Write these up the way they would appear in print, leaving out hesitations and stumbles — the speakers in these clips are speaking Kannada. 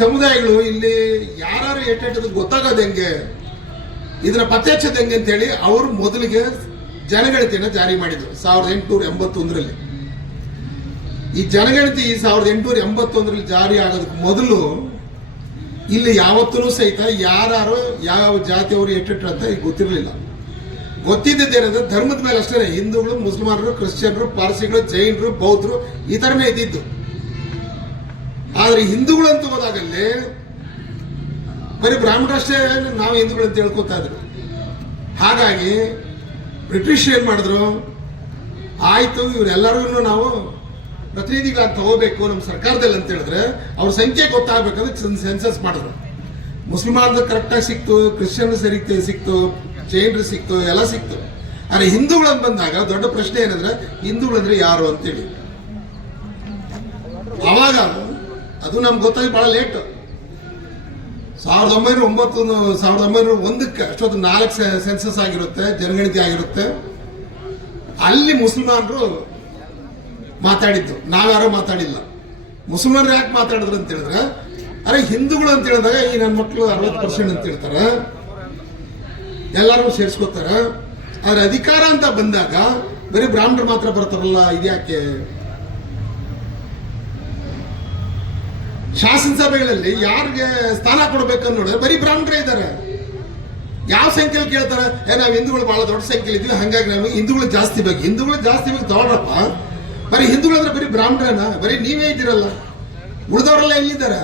ಸಮುದಾಯಗಳು ಇಲ್ಲಿ ಯಾರು ಏಟಾಟದ ಗೊತ್ತಾಗೋದು ಹೆಂಗೆ, ಇದನ್ನ ಪತ್ತೆ ಹಚ್ಚೋದು ಹೆಂಗೆ ಅಂತೇಳಿ ಅವರು ಮೊದಲಿಗೆ ಜನಗಣತಿಯನ್ನು ಜಾರಿ ಮಾಡಿದ್ರು 1881ರಲ್ಲಿ. ಈ ಜನಗಣತಿ 1881ರಲ್ಲಿ ಜಾರಿ ಆಗೋದಕ್ಕೆ ಮೊದಲು ಇಲ್ಲಿ ಯಾವತ್ತೂ ಸಹಿತ ಯಾರು ಯಾವ ಜಾತಿಯವರು ಎಟ್ಟೆಟ್ಟು ಅಂತ ಈಗ ಗೊತ್ತಿರಲಿಲ್ಲ. ಗೊತ್ತಿದ್ದೇನೆಂದ್ರೆ ಧರ್ಮದ ಮೇಲೆ ಅಷ್ಟೇ, ಹಿಂದೂಗಳು, ಮುಸ್ಲಿಮರು, ಕ್ರಿಶ್ಚಿಯನ್ರು, ಪಾರ್ಸಿಗಳು, ಜೈನರು, ಬೌದ್ಧರು ಈ ಥರನೇ ಇದ್ದಿದ್ದು. ಆದರೆ ಹಿಂದೂಗಳು ಅಂತ ಹೋದಾಗಲ್ಲಿ ಬರೀ ಬ್ರಾಹ್ಮಣರಷ್ಟೇ ನಾವು ಹಿಂದೂಗಳು ಅಂತ ಹೇಳ್ಕೊತಾ ಇದ್ರು. ಹಾಗಾಗಿ ಬ್ರಿಟಿಷ್ ಏನ್ ಮಾಡಿದ್ರು, ಆಯ್ತು ಇವರೆಲ್ಲರಿಗೂ ನಾವು ಪ್ರತಿನಿಧಿಗಳಾಗಿ ತಗೋಬೇಕು ನಮ್ಮ ಸರ್ಕಾರದಲ್ಲಿ ಅಂತ ಹೇಳಿದ್ರೆ ಅವ್ರ ಸಂಖ್ಯೆ ಗೊತ್ತಾಗಬೇಕಂದ್ರೆ ಸೆನ್ಸಸ್ ಮಾಡಿದ್ರು. ಮುಸ್ಲಿಮಾರ್ದು ಕರೆಕ್ಟಾಗಿ ಸಿಕ್ತು, ಕ್ರಿಶ್ಚಿಯನ್ ಸಿಕ್ತು, ಜೈನರು ಸಿಕ್ತು, ಎಲ್ಲ ಸಿಕ್ತು. ಆದರೆ ಹಿಂದೂಗಳಂತ ಬಂದಾಗ ದೊಡ್ಡ ಪ್ರಶ್ನೆ ಏನಂದ್ರೆ ಹಿಂದೂಗಳಂದ್ರೆ ಯಾರು ಅಂತೇಳಿ. ಅವಾಗ ಅದು ನಮ್ಗೆ ಗೊತ್ತಾಗಿ ಬಹಳ ಲೇಟ್. 1901ಕ್ಕೆ ಅಷ್ಟೊತ್ತು 4 ಸೆನ್ಸಸ್ ಆಗಿರುತ್ತೆ, ಜನಗಣತಿ ಆಗಿರುತ್ತೆ. ಅಲ್ಲಿ ಮುಸಲ್ಮಾನರು ಮಾತಾಡಿದ್ದು, ನಾವ್ಯಾರೋ ಮಾತಾಡಿಲ್ಲ. ಮುಸಲ್ಮಾನರು ಯಾಕೆ ಮಾತಾಡಿದ್ರು ಅಂತ ಹೇಳಿದ್ರೆ, ಅರೆ ಹಿಂದೂಗಳು ಅಂತ ಹೇಳಿದಾಗ ಈ ನನ್ನ ಮಕ್ಕಳು 60% ಅಂತ ಹೇಳ್ತಾರೆ, ಎಲ್ಲರೂ ಸೇರಿಸ್ಕೋತಾರೆ. ಆದ್ರೆ ಅಧಿಕಾರ ಅಂತ ಬಂದಾಗ ಬರೀ ಬ್ರಾಹ್ಮಣರು ಮಾತ್ರ ಬರ್ತಾರಲ್ಲ, ಇದ್ಯಾಕೆ? ಶಾಸನಸಭೆಗಳಲ್ಲಿ ಯಾರಿಗೆ ಸ್ಥಾನ ಕೊಡ್ಬೇಕಂತ ನೋಡಿದ್ರೆ ಬರೀ ಬ್ರಾಹ್ಮಣರೇ ಇದ್ದಾರೆ. ಯಾವ ಸಂಖ್ಯೆಯಲ್ಲಿ ಕೇಳ್ತಾರೆ, ನಾವು ಹಿಂದೂಗಳು ಬಹಳ ದೊಡ್ಡ ಸಂಖ್ಯೆಯಲ್ಲಿ ಇದ್ವಿ, ಹಂಗಾಗಿ ನಮಗೆ ಹಿಂದೂಗಳು ಜಾಸ್ತಿ ಬೇಕು. ಹಿಂದೂಗಳು ಜಾಸ್ತಿ ಬೇಕು ತಗೊಳ್ರಪ್ಪ, ಬರೀ ಹಿಂದೂಗಳು ಅಂದ್ರೆ ಬರೀ ಬ್ರಾಹ್ಮಣರನ್ನ, ಬರೀ ನೀವೇ ಇದ್ದೀರಲ್ಲ, ಉಳಿದವರೆಲ್ಲ ಎಲ್ಲಿದ್ದಾರೆ?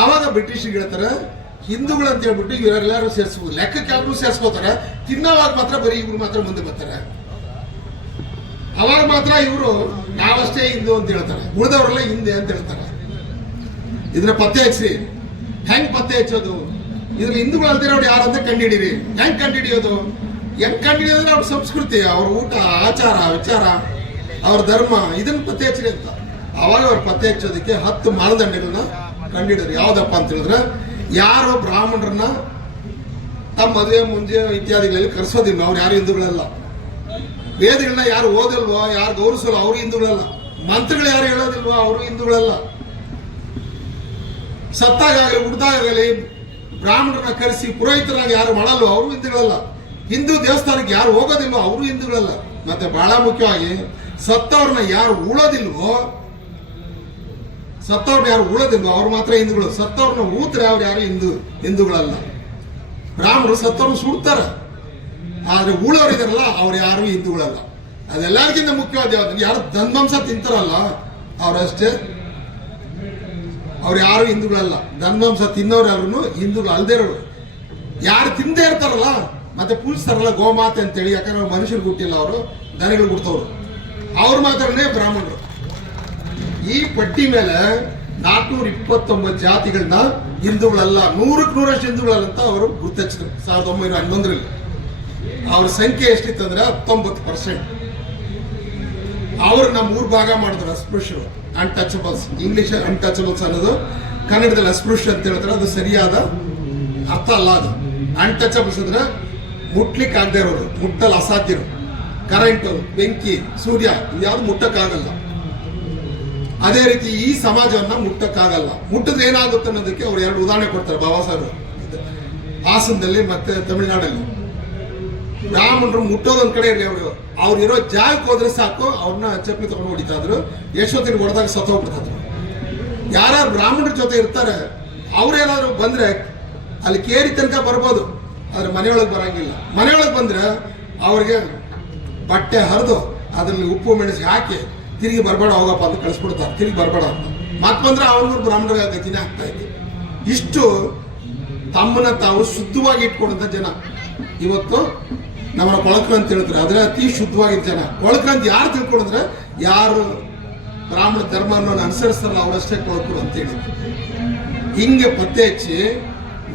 ಆವಾಗ ಬ್ರಿಟಿಷಿಗೆ ಹೇಳ್ತಾರೆ ಹಿಂದೂಗಳು ಅಂತ ಹೇಳ್ಬಿಟ್ಟು ಇವರೆಲ್ಲರೂ ಸೇರಿಸ್ಬೋದು, ಲೆಕ್ಕಕ್ಕೆ ಯಾರು ಸೇರಿಸ್ಕೋತಾರೆ, ತಿನ್ನೋವಾಗ ಮಾತ್ರ ಬರೀ ಇವ್ರು ಮಾತ್ರ ಮುಂದೆ ಬರ್ತಾರೆ. ಅವಾಗ ಮಾತ್ರ ಇವರು ನಾವಷ್ಟೇ ಹಿಂದೂ ಅಂತ ಹೇಳ್ತಾರೆ, ಉಳಿದವರೆಲ್ಲ ಹಿಂದೆ ಅಂತ ಹೇಳ್ತಾರೆ. ಇದನ್ನ ಪತ್ತೆ ಹಚ್ಚಿ, ಹೆಂಗ್ ಪತ್ತೆ ಹಚ್ಚೋದು? ಇದ್ರ ಹಿಂದೂಗಳು ಅಲ್ದಿರ ಅವ್ರು ಯಾರಂತ ಕಂಡುಹಿಡೀರಿ. ಹೆಂಗ್ ಕಂಡುಹಿಡಿಯೋದು? ಕಂಡುಹಿಡಿಯೋದ್ರೆ ಅವ್ರ ಸಂಸ್ಕೃತಿ, ಅವ್ರ ಊಟ, ಆಚಾರ, ವಿಚಾರ, ಅವ್ರ ಧರ್ಮ, ಇದನ್ನ ಪತ್ತೆ ಹಚ್ಚಿರಿ ಅಂತ. ಅವಾಗ ಅವ್ರು ಪತ್ತೆ ಹಚ್ಚೋದಕ್ಕೆ 10 ಮಾನದಂಡಗಳನ್ನ ಕಂಡುಹಿಡಿದ್ರು. ಯಾವ್ದಪ್ಪ ಅಂತ ಹೇಳಿದ್ರೆ, ಯಾರು ಬ್ರಾಹ್ಮಣರನ್ನ ತಮ್ಮ ಮದುವೆ ಮುಂಜೆ ಇತ್ಯಾದಿಗಳಲ್ಲಿ ಕರೆಸೋದಿಲ್ಲ, ಅವ್ರು ಯಾರು ಹಿಂದೂಗಳಲ್ಲ. ವೇದಗಳನ್ನ ಯಾರು ಓದಲ್ವೋ, ಯಾರು ಗೌರವಿಸಲ್ಲ, ಅವರು ಹಿಂದೂಗಳಲ್ಲ. ಮಂತ್ರಗಳು ಯಾರು ಹೇಳೋದಿಲ್ವೋ, ಅವರು ಹಿಂದೂಗಳಲ್ಲ. ಸತ್ತಾಗಲಿ ಹುಡ್ದಾಗಲಿ ಬ್ರಾಹ್ಮಣರನ್ನ ಕರೆಸಿ ಪುರೋಹಿತರಾಗಿ ಯಾರು ಮಾಡಲ್ವೋ, ಅವರು ಹಿಂದೂಗಳಲ್ಲ. ಹಿಂದೂ ದೇವಸ್ಥಾನಕ್ಕೆ ಯಾರು ಹೋಗೋದಿಲ್ವೋ, ಅವರು ಹಿಂದೂಗಳಲ್ಲ. ಮತ್ತೆ ಬಹಳ ಮುಖ್ಯವಾಗಿ ಸತ್ತವ್ರನ್ನ ಯಾರು ಉಳೋದಿಲ್ವೋ ಅವ್ರು ಮಾತ್ರ ಹಿಂದೂಗಳು. ಸತ್ತವ್ರನ್ನ ಊತ್ರೆ ಅವ್ರು ಯಾರು ಹಿಂದೂಗಳಲ್ಲ. ಬ್ರಾಹ್ಮಣರು ಸತ್ತವ್ರನ್ನ ಸುಡ್ತಾರೆ, ಆದ್ರೆ ಉಳೋರು ಇದಾರಲ್ಲ ಅವ್ರು ಯಾರು ಹಿಂದೂಗಳಲ್ಲ. ಅದೆಲ್ಲರಿಗಿಂತ ಮುಖ್ಯವಾದ ಯಾವ್ದು, ಯಾರು ಧನ್ವಂಶ ತಿಂತಾರಲ್ಲ ಅವರಷ್ಟೇ, ಅವ್ರು ಯಾರು ಹಿಂದೂಗಳಲ್ಲ. ಧನ್ವಂಶ ತಿನ್ನೋರು ಯಾರು ಹಿಂದೂಗಳು ಅಲ್ದೇ ಇರೋರು. ಯಾರು ತಿಂದೇ ಇರ್ತಾರಲ್ಲ ಮತ್ತೆ ಪೂಜಿಸ್ತಾರಲ್ಲ ಗೋಮಾತೆ ಅಂತೇಳಿ, ಯಾಕಂದ್ರೆ ಅವ್ರು ಮನುಷ್ಯರು ಹುಟ್ಟಿಲ್ಲ, ಅವರು ದನಗಳು ಹುಡ್ತವ್ರು, ಅವ್ರು ಮಾತ್ರನೇ ಬ್ರಾಹ್ಮಣರು. ಈ ಪಟ್ಟಿ ಮೇಲೆ 429 ಜಾತಿಗಳನ್ನ ಹಿಂದೂಗಳಲ್ಲ, 100% ಹಿಂದೂಗಳಲ್ಲ ಅಂತ ಅವರು ಗುರುತಿಸಿದ್ರು 1911ರಲ್ಲಿ. ಅವ್ರ ಸಂಖ್ಯೆ ಎಷ್ಟಿತ್ತಂದ್ರೆ 19%. ಅವ್ರು ನಮ್ಮ 3 ಭಾಗ ಮಾಡಿದ್ರು. ಅಸ್ಪೃಶ್ಯರು, ಅನ್ಟಚಬಲ್ಸ್. ಇಂಗ್ಲಿಷ್ ಅನ್ಟಚಬಲ್ಸ್ ಅನ್ನೋದು, ಕನ್ನಡದಲ್ಲಿ ಅಸ್ಪೃಶ್ಯ ಅಂತ ಹೇಳ್ತಾರೆ, ಅದು ಸರಿಯಾದ ಅರ್ಥ ಅಲ್ಲ. ಅದು ಅನ್ಟಚಬಲ್ಸ್ ಅಂದ್ರೆ ಮುಟ್ಲಿಕ್ಕೆ ಆಗದೆ ಇರೋರು, ಮುಟ್ಟಲು ಅಸಾಧ್ಯರು. ಕರೆಂಟು, ಬೆಂಕಿ, ಸೂರ್ಯ ಇದ್ಯಾವುದು ಮುಟ್ಟಕ್ಕಾಗಲ್ಲ. ಅದೇ ರೀತಿ ಈ ಸಮಾಜವನ್ನ ಮುಟ್ಟಕ್ಕಾಗಲ್ಲ. ಮುಟ್ಟಿದ್ರೆ ಏನಾಗುತ್ತೆ ಅನ್ನೋದಕ್ಕೆ ಅವ್ರು 2 ಉದಾಹರಣೆ ಕೊಡ್ತಾರೆ ಬಾಬಾ ಸಾಹೇಬ್, ಹಾಸನದಲ್ಲಿ ಮತ್ತೆ ತಮಿಳುನಾಡಲ್ಲಿ. ಬ್ರಾಹ್ಮಣರು ಮುಟ್ಟೋದೊಂದ್ ಕಡೆ ಇರಲಿ, ಅವ್ರು ಇರೋ ಜಾಗಕ್ಕೆ ಹೋದ್ರೆ ಸಾಕು ಅವ್ರನ್ನ ಚಪ್ಪಲಿ ತಗೊಂಡು ಹೊಡಿತಾ ಇದ್ರು. ಯಶೋತಿನ ಹೊಡೆದಾಗ ಸತ್ತೋಗ್ಬಿಡ್ತಾ. ಯಾರು ಬ್ರಾಹ್ಮಣರ ಜೊತೆ ಇರ್ತಾರೆ ಅವ್ರೇನಾದ್ರು ಬಂದ್ರೆ ಅಲ್ಲಿ ಕೇರಿ ತನಕ ಬರ್ಬೋದು, ಆದ್ರೆ ಮನೆಯೊಳಗೆ ಬರಂಗಿಲ್ಲ. ಮನೆಯೊಳಗೆ ಬಂದ್ರೆ ಅವ್ರಿಗೆ ಬಟ್ಟೆ ಹರಿದು ಅದ್ರಲ್ಲಿ ಉಪ್ಪು ಮೆಣಸಿ ಹಾಕಿ ತಿರುಗಿ ಬರ್ಬೇಡ ಹೋಗಪ್ಪ ಅಂತ ಕಳಿಸ್ಬಿಡ್ತಾರೆ, ತಿರುಗಿ ಬರ್ಬೇಡ ಅಂತ. ಮತ್ ಬಂದ್ರೆ ಅವ್ರಿಗೂ ಬ್ರಾಹ್ಮಣರ ಗತಿನೇ ಆಗ್ತಾ ಇತ್ತು. ಇಷ್ಟು ತಮ್ಮನ್ನ ತಾವು ಶುದ್ಧವಾಗಿ ಇಟ್ಕೊಂಡಂತ ಜನ ಇವತ್ತು ನಮ್ಮ ಕೊಳಕ್ರ ಅಂತ ಹೇಳ್ತಾರೆ, ಆದ್ರೆ ಅತಿ ಶುದ್ಧವಾಗಿದ್ದ ಜನ. ಕೊಳಕ್ರ ಅಂತ ಯಾರು ತಿಳ್ಕೊಂಡ್ರೆ, ಯಾರು ಬ್ರಾಹ್ಮಣ ಧರ್ಮವನ್ನು ಅನುಸರಿಸ್ತಾರಲ್ಲ ಅವರಷ್ಟೇ ಕೊಳಕ್ರು ಅಂತ ಹೇಳಿ. ಹಿಂಗೆ ಪತ್ತೆ ಹಚ್ಚಿ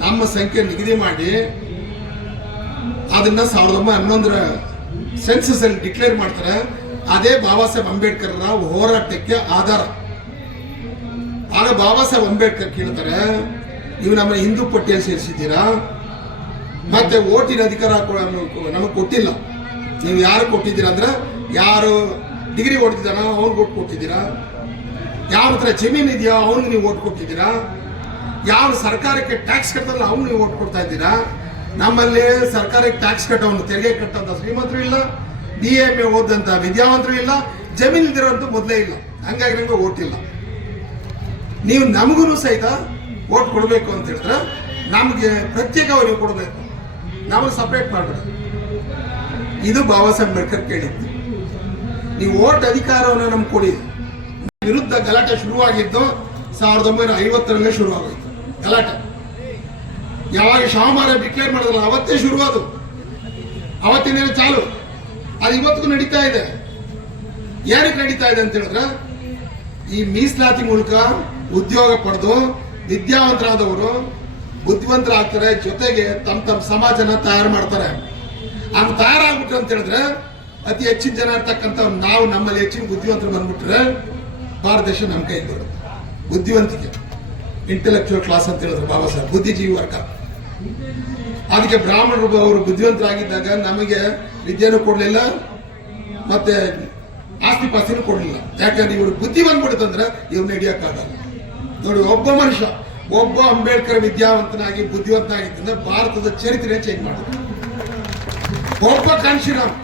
ನಮ್ಮ ಸಂಖ್ಯೆ ನಿಗದಿ ಮಾಡಿ ಅದನ್ನ 1911ರ ಸೆನ್ಸಸ್ ಅಲ್ಲಿ ಡಿಕ್ಲೇರ್ ಮಾಡ್ತಾರೆ. ಅದೇ ಬಾಬಾ ಸಾಹೇಬ್ ಅಂಬೇಡ್ಕರ್ ಹೋರಾಟಕ್ಕೆ ಆಧಾರ. ಆಗ ಬಾಬಾ ಸಾಹೇಬ್ ಅಂಬೇಡ್ಕರ್ ಕೇಳ್ತಾರೆ, ನೀವು ನಮ್ಮ ಹಿಂದೂ ಪಟ್ಟಿಯಲ್ಲಿ ಸೇರಿಸಿದ್ದೀರಾ, ಮತ್ತೆ ಓಟಿನ ಅಧಿಕಾರ ನಮಗೆ ಕೊಟ್ಟಿಲ್ಲ, ನೀವು ಯಾರು ಕೊಟ್ಟಿದ್ದೀರಾ ಅಂದ್ರೆ, ಯಾರು ಡಿಗ್ರಿ ಹೊಡೆದಿದ್ದಾನ ಅವ್ರಿಗೆ ಓಟ್ ಕೊಟ್ಟಿದ್ದೀರಾ, ಯಾವ ಹತ್ರ ಜಮೀನು ಇದೆಯೋ ಅವ್ನಿಗೆ ನೀವು ಓಟ್ ಕೊಟ್ಟಿದ್ದೀರಾ? ಯಾವ ಸರ್ಕಾರಕ್ಕೆ ಟ್ಯಾಕ್ಸ್ ಕಟ್ಟಲ್ಲ ಅವ್ನು ನೀವು ಓಟ್ ಕೊಡ್ತಾ ಇದ್ದೀರಾ? ನಮ್ಮಲ್ಲಿ ಸರ್ಕಾರಕ್ಕೆ ಟ್ಯಾಕ್ಸ್ ಕಟ್ಟೋನು, ತೆರಿಗೆ ಕಟ್ಟಂತ ಶ್ರೀಮಂತರು ಇಲ್ಲ, BA ಓದಂತ ವಿದ್ಯಾವಂತರು ಇಲ್ಲ, ಜಮೀನು ಇಲ್ದಿರೋಂಥ ಮೊದಲೇ ಇಲ್ಲ. ಹಂಗಾಗಿ ನಂಗೆ ಓಟ್ ಇಲ್ಲ. ನೀವು ನಮಗೂ ಸಹಿತ ಓಟ್ ಕೊಡಬೇಕು ಅಂತ ಹೇಳಿದ್ರೆ ನಮಗೆ ಪ್ರತ್ಯೇಕವಾಗಿ ನೀವು ಕೊಡಬೇಕು, ನಮಗೆ ಸಪ್ರೇಟ್ ಮಾಡಬೇಕು. ಇದು ಬಾಬಾ ಸಾಹೇಬ್ ಅಂಬೇಡ್ಕರ್ ಕೇಳಿದ್ದು. ನೀವು ಓಟ್ ಅಧಿಕಾರವನ್ನು ನಮ್ಗೆ ಕೊಡಿ. ವಿರುದ್ಧ ಗಲಾಟೆ ಶುರುವಾಗಿದ್ದು 1950ರಲ್ಲೇ ಶುರುವಾಗೋಯ್ತು ಗಲಾಟೆ. ಯಾವಾಗ ಶಾಮಾರ ಡಿಕ್ಲೇರ್ ಮಾಡಿದ್ರಲ್ಲ ಅವತ್ತೇ ಶುರುವಾದು, ಅವತ್ತಿನ ಚಾಲು. ಅದು ಇವತ್ತಿಗೂ ನಡೀತಾ ಇದೆ. ಏನಕ್ಕೆ ನಡೀತಾ ಇದೆ ಅಂತ ಹೇಳಿದ್ರೆ ಈ ಮೀಸಲಾತಿ ಮೂಲಕ ಉದ್ಯೋಗ ಪಡೆದು ವಿದ್ಯಾವಂತರಾದವರು ಬುದ್ಧಿವಂತರಾಗ್ತಾರೆ, ಜೊತೆಗೆ ತಮ್ಮ ಸಮಾಜನ ತಯಾರು ಮಾಡ್ತಾರೆ. ಹಂಗೆ ತಯಾರಾಗ್ಬಿಟ್ರು ಅಂತ ಹೇಳಿದ್ರೆ ಅತಿ ಹೆಚ್ಚಿನ ಜನ ಇರ್ತಕ್ಕಂಥ ನಾವು ನಮ್ಮಲ್ಲಿ ಹೆಚ್ಚಿನ ಬುದ್ಧಿವಂತರು ಬಂದ್ಬಿಟ್ರೆ ಭಾರತ ದೇಶ ನಮ್ಮ ಕೈ ಬರುತ್ತೆ. ಬುದ್ಧಿವಂತಿಕೆ, ಇಂಟೆಲೆಕ್ಚುಯಲ್ ಕ್ಲಾಸ್ ಅಂತ ಹೇಳಿದ್ರು ಬಾಬಾ ಸಾಹೇಬ್, ಬುದ್ಧಿಜೀವಿ ವರ್ಗ. ಅದಕ್ಕೆ ಬ್ರಾಹ್ಮಣರು ಅವರು ಬುದ್ಧಿವಂತರಾಗಿದ್ದಾಗ ನಮಗೆ ವಿದ್ಯೆನೂ ಕೊಡಲಿಲ್ಲ, ಮತ್ತೆ ಆಸ್ತಿ ಪಾಸ್ತಿನೂ ಕೊಡಲಿಲ್ಲ. ಯಾಕಂದ್ರೆ ಇವರು ಬುದ್ಧಿ ಬಂದ್ಬಿಡುತ್ತಂದ್ರೆ ಇವ್ರನ್ನ ಹಿಡಿಯೋಕ್ಕಾಗಲ್ಲ. ನೋಡಿ, ಒಬ್ಬ ಮನುಷ್ಯ, ಒಬ್ಬ ಅಂಬೇಡ್ಕರ್ ವಿದ್ಯಾವಂತನಾಗಿ ಬುದ್ಧಿವಂತನಾಗಿದ್ದಂದ್ರೆ ಭಾರತದ ಚರಿತ್ರೆ ಚೇಂಜ್ ಮಾಡಿದ್ರು. ಒಬ್ಬ ಕಾನ್ಶಿರಾಮ್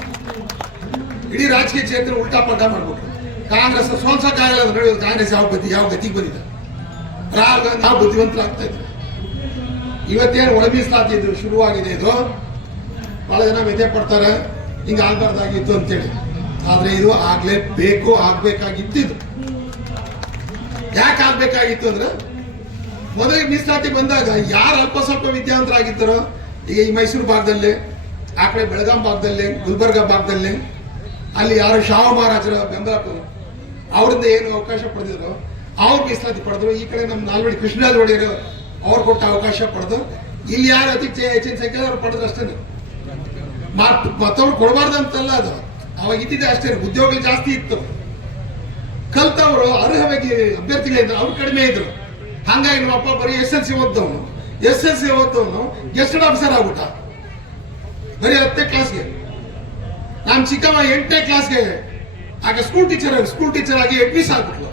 ಇಡೀ ರಾಜಕೀಯ ಚರಿತ್ರೆ ಉಲ್ಟಾ ಪಲ್ಟಾ ಮಾಡ್ಬಿಟ್ರು. ಕಾಂಗ್ರೆಸ್ ಸೋಲ್ಸಕ್ಕಾಗಲ್ಲ ಅಂದ್ರೆ ಕಾಂಗ್ರೆಸ್ ಯಾವ ಗತಿಗೆ ಬಂದಿದೆ. ರಾಹುಲ್ ಗಾಂಧಿ ನಾವು ಬುದ್ಧಿವಂತರಾಗ್ತಾ ಇದ್ರು. ಇವತ್ತೇನು ಒಳ ಮೀಸಲಾತಿ ಇದು ಶುರುವಾಗಿದೆ, ಇದು ಬಹಳ ಜನ ವ್ಯಥೆ ಪಡ್ತಾರೆ, ಹಿಂಗೆ ಆಗ್ಬಾರ್ದಾಗಿತ್ತು ಅಂತೇಳಿ. ಆದ್ರೆ ಇದು ಆಗ್ಲೇಬೇಕು, ಆಗ್ಬೇಕಾಗಿತ್ತು. ಇದು ಯಾಕೆ ಆಗ್ಬೇಕಾಗಿತ್ತು ಅಂದ್ರೆ ಮೊದಲಿಗೆ ಮೀಸಲಾತಿ ಬಂದಾಗ ಯಾರು ಅಲ್ಪ ಸ್ವಲ್ಪ ವಿದ್ಯಾವಂತರಾಗಿದ್ದಾರೋ, ಈಗ ಈ ಮೈಸೂರು ಭಾಗದಲ್ಲಿ, ಆ ಕಡೆ ಬೆಳಗಾಂ ಭಾಗದಲ್ಲಿ, ಗುಲ್ಬರ್ಗಾ ಭಾಗದಲ್ಲಿ, ಅಲ್ಲಿ ಯಾರು ಶಾಹು ಮಹಾರಾಜರ ಬೆಂಬಲ ಅವರಿಂದ ಏನು ಅವಕಾಶ ಪಡೆದಿದ್ರು ಅವ್ರು ಮೀಸಲಾತಿ ಪಡೆದ್ರು. ಈ ಕಡೆ ನಮ್ಮ ನಾಲ್ವಡಿ ಕೃಷ್ಣರಾಜ ಒಡೆಯರು ಅವ್ರು ಕೊಟ್ಟ ಅವಕಾಶ ಪಡೆದು ಇಲ್ಲಿ ಯಾರು ಅತಿ ಹೆಚ್ಚಿನ ಸಂಖ್ಯೆ ಅವ್ರು ಪಡೆದ್ರು ಅಷ್ಟೇ. ಮತ್ತವ್ರು ಕೊಡಬಾರ್ದು ಅಂತಲ್ಲ, ಅದು ಅವಾಗ ಇದ್ದಿದೆ ಅಷ್ಟೇ. ಉದ್ಯೋಗ ಜಾಸ್ತಿ ಇತ್ತು, ಕಲ್ತವರು ಅರ್ಹವಾಗಿ ಅಭ್ಯರ್ಥಿಗಳಿದ್ರು, ಅವ್ರು ಕಡಿಮೆ ಇದ್ರು. ಹಂಗಾಗಿ ನಮ್ಮ ಅಪ್ಪ ಬರೀ SLC ಓದ್ದವನು ಗೆಸ್ಟೆಡ್ ಆಫೀಸರ್ ಆಗ್ಬಿಟ್ಟ ಬರೀ 10ನೇ ಕ್ಲಾಸ್ಗೆ. ನಾನು ಚಿಕ್ಕಮ್ಮ 8ನೇ ಕ್ಲಾಸ್ಗೆ ಆಗ ಸ್ಕೂಲ್ ಟೀಚರ್ ಆಗಿ ಅಡ್ಮಿಸ್ ಆಗ್ಬಿಟ್ಲು.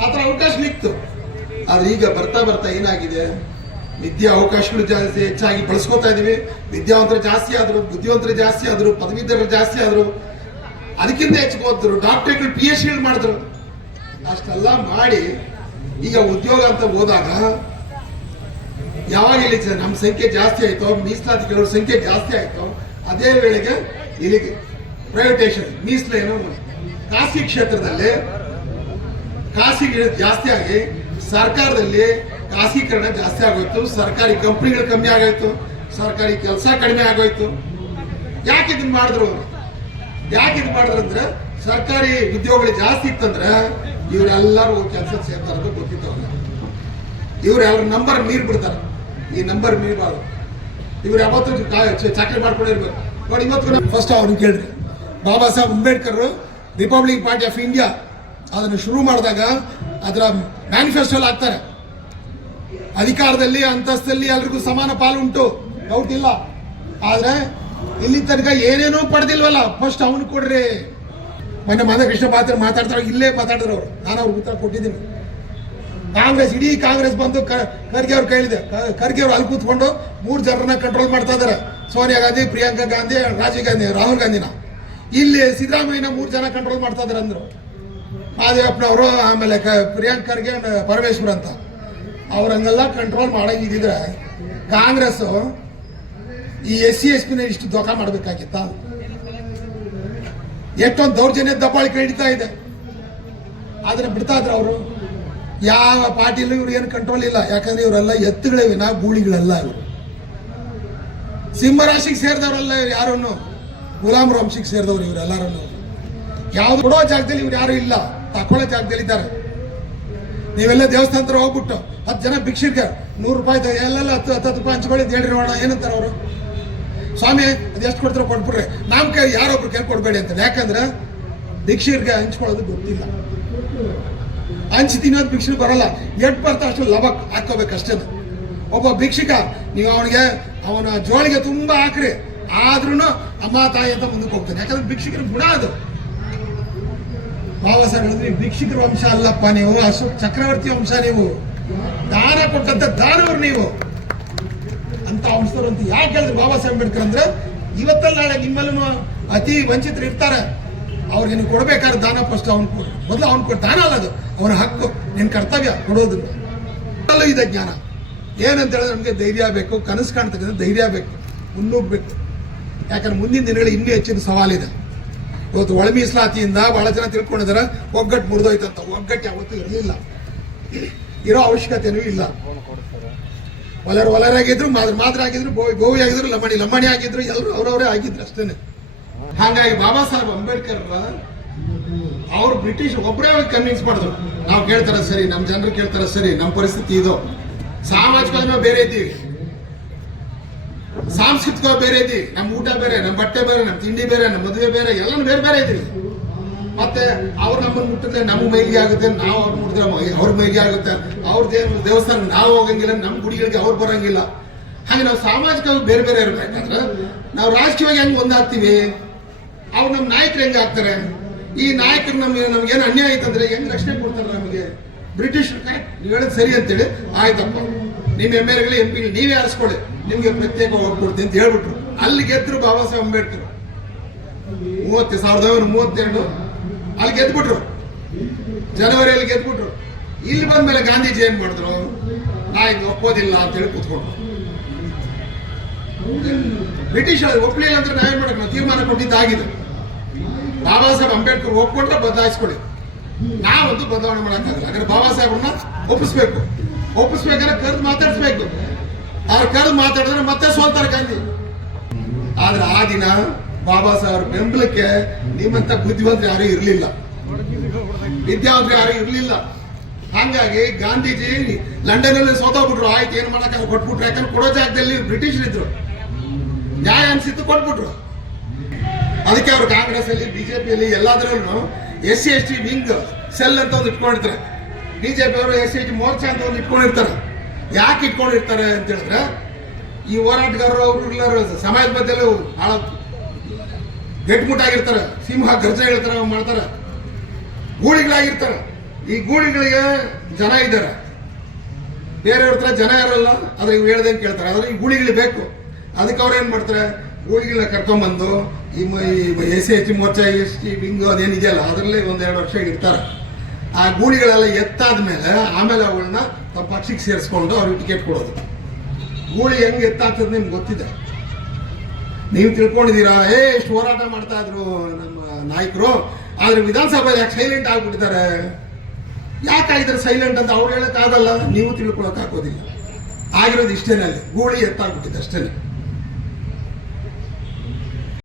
ಆ ಥರ ಅವಕಾಶಗಳಿತ್ತು. ಆದ್ರೆ ಈಗ ಬರ್ತಾ ಬರ್ತಾ ಏನಾಗಿದೆ, ವಿದ್ಯಾ ಅವಕಾಶಗಳು ಜಾಸ್ತಿ ಹೆಚ್ಚಾಗಿ ಬಳಸ್ಕೊತಾ ಇದೀವಿ. ವಿದ್ಯಾವಂತರು ಜಾಸ್ತಿ ಆದ್ರು, ಬುದ್ಧಿವಂತರು ಜಾಸ್ತಿ ಆದ್ರು, ಪದವೀಧರರು ಜಾಸ್ತಿ ಆದ್ರು, ಅದಕ್ಕಿಂತ ಹೆಚ್ಚು ಓದಿದ್ರು, ಡಾಕ್ಟರ್ಗಳು PhD ಮಾಡಿದ್ರು. ಅಷ್ಟೆಲ್ಲ ಮಾಡಿ ಈಗ ಉದ್ಯೋಗ ಅಂತ ಹೋದಾಗ ಯಾವಾಗ ಇಲ್ಲಿ ನಮ್ಮ ಸಂಖ್ಯೆ ಜಾಸ್ತಿ ಆಯ್ತೋ, ಮೀಸಲಾತಿ ಕೇಳೋರ ಸಂಖ್ಯೆ ಜಾಸ್ತಿ ಆಯ್ತೋ, ಅದೇ ವೇಳೆಗೆ ಇಲ್ಲಿಗೆ ಪ್ರೈವೇಟೇಷನ್ ಮೀಸಲೇನು ಖಾಸಗಿ ಕ್ಷೇತ್ರದಲ್ಲಿ ಖಾಸಗಿ ಜಾಸ್ತಿ ಆಗಿ ಸರ್ಕಾರದಲ್ಲಿ ಖಾಸಗೀಕರಣ ಜಾಸ್ತಿ ಆಗೋಯ್ತು. ಸರ್ಕಾರಿ ಕಂಪ್ನಿಗಳು ಕಮ್ಮಿ ಆಗೋಯ್ತು, ಸರ್ಕಾರಿ ಕೆಲಸ ಕಡಿಮೆ ಆಗೋಯ್ತು. ಯಾಕೆ ಇದನ್ನ ಮಾಡಿದ್ರು ಅಂದ್ರೆ ಸರ್ಕಾರಿ ಉದ್ಯೋಗಗಳು ಜಾಸ್ತಿ ಇತ್ತಂದ್ರೆ ಇವರೆಲ್ಲರೂ ಕೆಲಸ ಸೇರ್ತಾರ ಗೊತ್ತಿತ್ತವ್ರ. ಇವ್ರೆಲ್ಲರೂ ನಂಬರ್ ಮೀರ್ ಬಿಡ್ತಾರೆ. ಈ ನಂಬರ್ ಮೀರಬಾರ್ದು. ಇವ್ರು ಯಾವತ್ತೂ ಚಾಕರಿ ಮಾಡ್ಕೊಂಡಿರ್ಬೇಕು. ನೋಡಿ, ಇವತ್ತು ಫಸ್ಟ್ ಅವ್ರನ್ನ ಕೇಳ್ರಿ. Baba Saheb Ambedkar republic party of India ಅದನ್ನು ಶುರು ಮಾಡಿದಾಗ ಅದರ ಮ್ಯಾನಿಫೆಸ್ಟೋಲ್ ಆಗ್ತಾರೆ, ಅಧಿಕಾರದಲ್ಲಿ ಅಂತಸ್ತಲ್ಲಿ ಎಲ್ರಿಗೂ ಸಮಾನ ಪಾಲು ಉಂಟು, ಡೌಟ್ ಇಲ್ಲ. ಆದ್ರೆ ಇಲ್ಲಿ ತನಕ ಏನೇನೋ ಪಡೆದಿಲ್ವಲ್ಲ, ಫಸ್ಟ್ ಅವನು ಕೊಡ್ರಿ. ಮೊನ್ನೆ ಮಾಧಕೃಷ್ಣ ಮಾತಾಡ್ತಾರೆ, ಇಲ್ಲೇ ಮಾತಾಡಿದ್ರು ಅವರು, ನಾನು ಅವ್ರಿಗೆ ಉತ್ತರ ಕೊಟ್ಟಿದ್ದೀನಿ. ಇಡೀ ಕಾಂಗ್ರೆಸ್ ಬಂದು ಖರ್ಗೆ ಅವ್ರು ಕೇಳಿದೆ, ಖರ್ಗೆ ಅವ್ರು ಅಲ್ಲಿ ಕೂತ್ಕೊಂಡು 3 ಜನರನ್ನ ಕಂಟ್ರೋಲ್ ಮಾಡ್ತಾ ಇದಾರೆ. ಸೋನಿಯಾ ಗಾಂಧಿ, ಪ್ರಿಯಾಂಕಾ ಗಾಂಧಿ, ರಾಜೀವ್ ಗಾಂಧಿ, ರಾಹುಲ್ ಗಾಂಧಿನ. ಇಲ್ಲಿ ಸಿದ್ದರಾಮಯ್ಯನ 3 ಜನ ಕಂಟ್ರೋಲ್ ಮಾಡ್ತಾ ಇದಾರೆ ಅಂದ್ರು. ಮಹದೇವಪ್ಪನವರು, ಆಮೇಲೆ ಪ್ರಿಯಾಂಕ್ ಖರ್ಗೆ, ಪರಮೇಶ್ವರ್ ಅಂತ. ಅವ್ರಂಗೆಲ್ಲ ಕಂಟ್ರೋಲ್ ಮಾಡಂಗಿದ್ರೆ ಕಾಂಗ್ರೆಸ್ ಈ SC ST ಇಷ್ಟು ದೋಖ ಮಾಡಬೇಕಾಗಿತ್ತ? ಎಷ್ಟೊಂದು ದೌರ್ಜನ್ಯ ದಬ್ಬಾಳಿಕೆ ನಡೀತಾ ಇದೆ. ಆದ್ರೆ ಬಿಡ್ತಾ ಇದ್ರು ಅವರು. ಯಾವ ಪಾರ್ಟಿಯಲ್ಲೂ ಇವ್ರು ಏನು ಕಂಟ್ರೋಲ್ ಇಲ್ಲ. ಯಾಕಂದ್ರೆ ಇವರೆಲ್ಲ ಎತ್ತುಗಳೇ ವಿನಾ ಗೂಳಿಗಳಲ್ಲ. ಇವರು ಸಿಂಹರಾಶಿಗೆ ಸೇರಿದವರಲ್ಲ ಯಾರನ್ನು, ಗುಲಾಮರ ವಂಶಕ್ಕೆ ಸೇರಿದವರು ಇವರೆಲ್ಲರನ್ನು. ಯಾವ್ದು ಕೊಡೋ ಜಾಗದಲ್ಲಿ ಇವ್ರು ಯಾರು ಇಲ್ಲ, ತಕೊಳ್ಳೋ ಜಾಗದಲ್ಲಿ ಇದ್ದಾರೆ. ನೀವೆಲ್ಲ ದೇವಸ್ಥಾನ ಹತ್ರ ಹೋಗ್ಬಿಟ್ಟು 10 ಜನ ಭಿಕ್ಷಿಗೆ 100 ರೂಪಾಯಿ ಎಲ್ಲೆಲ್ಲ 10 ರೂಪಾಯಿ ಹಂಚ್ಕೊಳ್ಳಿ ಹೇಳ್ರಿ ನೋಡೋಣ ಏನಂತಾರೆ ಅವರು. ಸ್ವಾಮಿ ಅದೆಷ್ಟು ಕೊಡ್ತಾರೋ ಕೊಟ್ಬಿಡ್ರಿ, ನಮ್ಮ ಕೈ ಯಾರೊಬ್ರು ಕೈ ಕೊಡಬೇಡಿ ಅಂತ. ಯಾಕಂದ್ರೆ ಭಿಕ್ಷಿಗೆ ಹಂಚ್ಕೊಳ್ಳೋದು ಗೊತ್ತಿಲ್ಲ. ಹಂಚಿ ತಿನ್ನೋದು ಭಿಕ್ಷಿಗೆ ಬರಲ್ಲ. ಎಟ್ ಬರ್ತಾ ಅಷ್ಟು ಲಭ ಹಾಕೋಬೇಕಷ್ಟೇ. ಒಬ್ಬ ಭಿಕ್ಷಿಕ ನೀವು ಅವನ ಜೋಳಿಗೆ ತುಂಬಾ ಹಾಕ್ರಿ, ಆದ್ರೂ ಅಮ್ಮ ತಾಯಿ ಅಂತ ಮುಂದಕ್ಕೆ ಹೋಗ್ತಾನೆ. ಯಾಕಂದ್ರೆ ಭಿಕ್ಷಿಕರ ಗುಣ ಅದು. ಬಾಬಾ ಸಾಹೇಬ್ ಹೇಳಿದ್ರು ಭಿಕ್ಷುಕರ ವಂಶ ಅಲ್ಲಪ್ಪ ನೀವು, ಅಶೋಕ್ ಚಕ್ರವರ್ತಿ ವಂಶ ನೀವು, ದಾನ ಕೊಟ್ಟಂತ ದಾನವರು ನೀವು ಅಂತ ವಂಶದವರು ಅಂತ ಯಾಕೆ ಹೇಳಿದ್ರು ಬಾಬಾ ಸಾಹೇಬ್ ಅಂಬೇಡ್ಕರ್ ಅಂದ್ರೆ ಇವತ್ತಲ್ಲ ನಾಳೆ ನಿಮ್ಮಲ್ಲೂ ಅತಿ ವಂಚಿತರು ಇರ್ತಾರೆ, ಅವ್ರಿಗೆ ನೀವು ಕೊಡ್ಬೇಕಾದ್ರೆ ದಾನ ಫಸ್ಟ್ ಅವ್ನು ಕೊಡು, ಮೊದಲು ಅವ್ನು ಕೊಟ್ಟು ದಾನ ಅಲ್ಲ ಅದು ಅವನ ಹಕ್ಕು, ನಿನ್ನ ಕರ್ತವ್ಯ ಕೊಡೋದನ್ನ ಇದೆ ಜ್ಞಾನ. ಏನಂತ ಹೇಳಿದ್ರೆ ನಮಗೆ ಧೈರ್ಯ ಬೇಕು, ಕನಸು ಕಾಣ್ತಕ್ಕಂಥ ಧೈರ್ಯ ಬೇಕು, ಮುನ್ನುಗ್ಬೇಕು. ಯಾಕಂದ್ರೆ ಮುಂದಿನ ದಿನಗಳು ಇನ್ನೂ ಹೆಚ್ಚಿನ ಸವಾಲಿದೆ. ಇವತ್ತು ಒಳ ಮೀಸಲಾತಿಯಿಂದ ಬಹಳ ಜನ ತಿಳ್ಕೊಂಡಿದ್ದಾರೆ ಒಗ್ಗಟ್ಟು ಮುರಿದೋಯ್ತಂತ. ಒಗ್ಗಟ್ಟು ಯಾವತ್ತೂ ಇರಲಿಲ್ಲ, ಇರೋ ಅವಶ್ಯಕತೆನೂ ಇಲ್ಲ. ಒಲರಾಗಿದ್ರು, ಮಾದ್ರ ಆಗಿದ್ರು, ಗೋವಿ ಆಗಿದ್ರು, ಲಂಬಾಣಿ ಆಗಿದ್ರು, ಎಲ್ಲರೂ ಅವ್ರವರೇ ಆಗಿದ್ರು ಅಷ್ಟೇನೆ. ಹಾಗಾಗಿ ಬಾಬಾ ಸಾಹೇಬ್ ಅಂಬೇಡ್ಕರ್ ಅವ್ರು ಬ್ರಿಟಿಷ್ ಒಬ್ಬರೇ ಕನ್ವಿನ್ಸ್ ಮಾಡಿದ್ರು. ನಾವು ಕೇಳ್ತಾರ ಸರಿ, ನಮ್ಮ ಜನರು ಕೇಳ್ತಾರ ಸರಿ, ನಮ್ಮ ಪರಿಸ್ಥಿತಿ ಇದು, ಸಾಮಾಜಿಕವಾಗಿ ಬೇರೆ ಇದ್ದೀವಿ, ಸಾಂಸ್ಕೃತಿಕವಾಗಿ ಬೇರೆ ಇದ್ದೀವಿ, ನಮ್ಮ ಊಟ ಬೇರೆ, ನಮ್ಮ ಬಟ್ಟೆ ಬೇರೆ, ನಮ್ಮ ತಿಂಡಿ ಬೇರೆ, ನಮ್ಮ ಮದುವೆ ಬೇರೆ, ಎಲ್ಲನೂ ಬೇರೆ ಬೇರೆ ಇದ್ದೀವಿ. ಮತ್ತೆ ಅವ್ರು ನಮ್ಮನ್ನು ಮುಟ್ಟಿದ್ರೆ ನಮ್ಮ ಮೈಲಿಗೆ ಆಗುತ್ತೆ, ನಾವು ಅವ್ರು ಮುಟ್ಟಿದ್ರೆ ಅವ್ರ ಮೈಲಿಗೆ ಆಗುತ್ತೆ, ಅವ್ರ ದೇವಸ್ಥಾನ ನಾವು ಹೋಗಂಗಿಲ್ಲ, ನಮ್ಮ ಗುಡಿಗಳಿಗೆ ಅವ್ರು ಬರಂಗಿಲ್ಲ. ಹಾಗೆ ನಾವು ಸಾಮಾಜಿಕವಾಗಿ ಬೇರೆ ಬೇರೆ ಇರಬೇಕಾದ್ರೆ ನಾವು ರಾಜಕೀಯವಾಗಿ ಹೆಂಗ್ ಒಂದಾಗ್ತೀವಿ, ಅವ್ರು ನಮ್ಮ ನಾಯಕರು ಹೆಂಗೆ ಆಗ್ತಾರೆ, ಈ ನಾಯಕರು ನಮ್ಗೇನು ಅನ್ಯಾಯ ಆಯ್ತಂದ್ರೆ ಹೆಂಗ್ ರಕ್ಷಣೆ ಕೊಡ್ತಾರೆ ನಮಗೆ ಬ್ರಿಟಿಷ್. ನೀವು ಹೇಳೋದು ಸರಿ ಅಂತೇಳಿ ಆಯ್ತಪ್ಪ ನಿಮ್ಮ MLA MP ನೀವೇ ಆರಿಸ್ಕೊಳ್ಳಿ, ನಿಮ್ಗೆ ಪ್ರತ್ಯೇಕ ಹೋಗ್ಕೊಡ್ತೀನಿ ಅಂತ ಹೇಳ್ಬಿಟ್ರು. ಅಲ್ಲಿ ಗೆದ್ರು ಬಾಬಾ ಸಾಹೇಬ್ ಅಂಬೇಡ್ಕರ್ 1932 ಅಲ್ಲಿ ಗೆದ್ಬಿಟ್ರು, ಜನವರಿಯಲ್ಲಿ ಗೆದ್ಬಿಟ್ರು. ಇಲ್ಲಿ ಬಂದ್ಮೇಲೆ ಗಾಂಧೀಜಿ ಏನ್ ಮಾಡಿದ್ರು, ಆಯ್ತು ಒಪ್ಪೋದಿಲ್ಲ ಅಂತೇಳಿ ಕೂತ್ಕೊಂಡ್ರು. ಬ್ರಿಟಿಷ್ ಒಪ್ಪಲಿಲ್ಲ ಅಂದ್ರೆ ನಾವೇನ್ ಮಾಡಕ್, ನಾವು ತೀರ್ಮಾನ ಕೊಟ್ಟಿದ್ದಾಗಿದೆ. ಬಾಬಾ ಸಾಹೇಬ್ ಅಂಬೇಡ್ಕರ್ ಒಪ್ಕೊಂಡ್ರೆ ಬದಲಾಯಿಸ್ಕೊಳ್ಳಿ, ನಾವಂತೂ ಬದಲಾವಣೆ ಮಾಡೋಕ್ಕಾಗಲ್ಲ. ಯಾಕಂದ್ರೆ ಬಾಬಾ ಸಾಹೇಬ್ರನ್ನ ಒಪ್ಪಿಸ್ಬೇಕಾದ್ರೆ ಕರೆದು ಮಾತಾಡಿಸ್ಬೇಕು. ಅವ್ರು ಕರೆದು ಮಾತಾಡಿದ್ರೆ ಮತ್ತೆ ಸೋಲ್ತಾರೆ ಗಾಂಧಿ. ಆದ್ರೆ ಆ ದಿನ ಬಾಬಾ ಸಾಹೇಬ್ ಬೆಂಬಲಕ್ಕೆ ನಿಮ್ಮಂತ ಬುದ್ಧಿವಂತರು ಯಾರು ಇರಲಿಲ್ಲ, ವಿದ್ಯಾವಂತರು ಯಾರು ಇರಲಿಲ್ಲ. ಹಂಗಾಗಿ ಗಾಂಧೀಜಿ ಲಂಡನ್ ಅಲ್ಲಿ ಸೋತೋಗ್ಬಿಟ್ರು. ಆಯ್ತು ಏನ್ ಮಾಡಕ್ ಕೊಟ್ಬಿಟ್ರು, ಯಾಕಂದ್ರೆ ಕೊಡೋ ಜಾಗದಲ್ಲಿ ಬ್ರಿಟಿಷರ್ ಇದ್ರು, ನ್ಯಾಯ ಅನ್ಸಿತ್ತು ಕೊಟ್ಬಿಟ್ರು. ಅದಕ್ಕೆ ಅವರು ಕಾಂಗ್ರೆಸ್ ಅಲ್ಲಿ ಬಿಜೆಪಿಯಲ್ಲಿ ಎಲ್ಲಾದ್ರಲ್ಲೂ SC/ST ವಿಂಗ್ ಸೆಲ್ ಅಂತ ಒಂದು ಇಟ್ಕೊಂಡಿರ್ತಾರೆ. ಬಿಜೆಪಿ ಅವರು SC/ST ಮೋರ್ಚಾ ಅಂತ ಒಂದು ಇಟ್ಕೊಂಡಿರ್ತಾರೆ. ಯಾಕೆ ಇಟ್ಕೊಂಡಿರ್ತಾರೆ ಅಂತ ಹೇಳಿದ್ರೆ ಈ ಹೋರಾಟಗಾರರು ಅವರು ಸಮಾಜ ಮಧ್ಯೆಲ್ಲ ಬಹಳ ಗಟ್ಟಿಮುಟ್ಟಾಗಿರ್ತಾರೆ, ಸಿಂಹ ಗರ್ಜನೆ ಹೇಳ್ತಾರೆ, ಮಾಡ್ತಾರೆ, ಗೂಳಿಗಳಾಗಿರ್ತಾರೆ. ಈ ಗೂಳಿಗಳಿಗೆ ಜನ ಇದ್ದಾರೆ, ಬೇರೆಯವ್ರ ಹತ್ರ ಜನ ಇರಲ್ಲ, ಆದ್ರೆ ಇವು ಹೇಳ್ದಂಗೆ ಕೇಳ್ತಾರೆ. ಆದ್ರೆ ಈ ಗೂಳಿಗಳು ಬೇಕು. ಅದಕ್ಕೆ ಅವ್ರು ಏನ್ ಮಾಡ್ತಾರೆ, ಗೂಳಿಗಳನ್ನ ಕರ್ಕೊಂಡ್ಬಂದು ಈ SC/ST ಮೋರ್ಚಾ ST ವಿಂಗ್ ಅದೇನಿದೆಯಲ್ಲ ಅದರಲ್ಲೇ 1-2 ವರ್ಷ ಇರ್ತಾರೆ. ಆ ಗೂಳಿಗಳೆಲ್ಲ ಎತ್ತಾದ್ಮೇಲೆ ಆಮೇಲೆ ಅವುಗಳನ್ನ ತಮ್ಮ ಪಕ್ಷಕ್ಕೆ ಸೇರಿಸ್ಕೊಂಡು ಅವ್ರಿಗೆ ಟಿಕೆಟ್ ಕೊಡೋದು. ಗೂಳಿ ಹೆಂಗ್ ಎತ್ತಾಗ್ತದೆ ನಿಮ್ಗೆ ಗೊತ್ತಿದೆ, ನೀವು ತಿಳ್ಕೊಂಡಿದ್ದೀರಾ. ಎಷ್ಟು ಹೋರಾಟ ಮಾಡ್ತಾ ಇದ್ರು ನಮ್ಮ ನಾಯಕರು, ಆದ್ರೆ ವಿಧಾನಸಭೆ ಯಾಕೆ ಸೈಲೆಂಟ್ ಆಗ್ಬಿಟ್ಟಿದ್ದಾರೆ, ಯಾಕಾಗಿದ್ದಾರೆ ಸೈಲೆಂಟ್ ಅಂತ ಅವ್ರು ಹೇಳಕ್ ಆಗಲ್ಲ, ನೀವು ತಿಳ್ಕೊಳಕ್ ಆಗೋದಿಲ್ಲ. ಆಗಿರೋದು ಇಷ್ಟೇನಲ್ಲಿ, ಗೂಳಿ ಎತ್ತಾಗ್ಬಿಟ್ಟಿದೆ ಅಷ್ಟೇನೆ.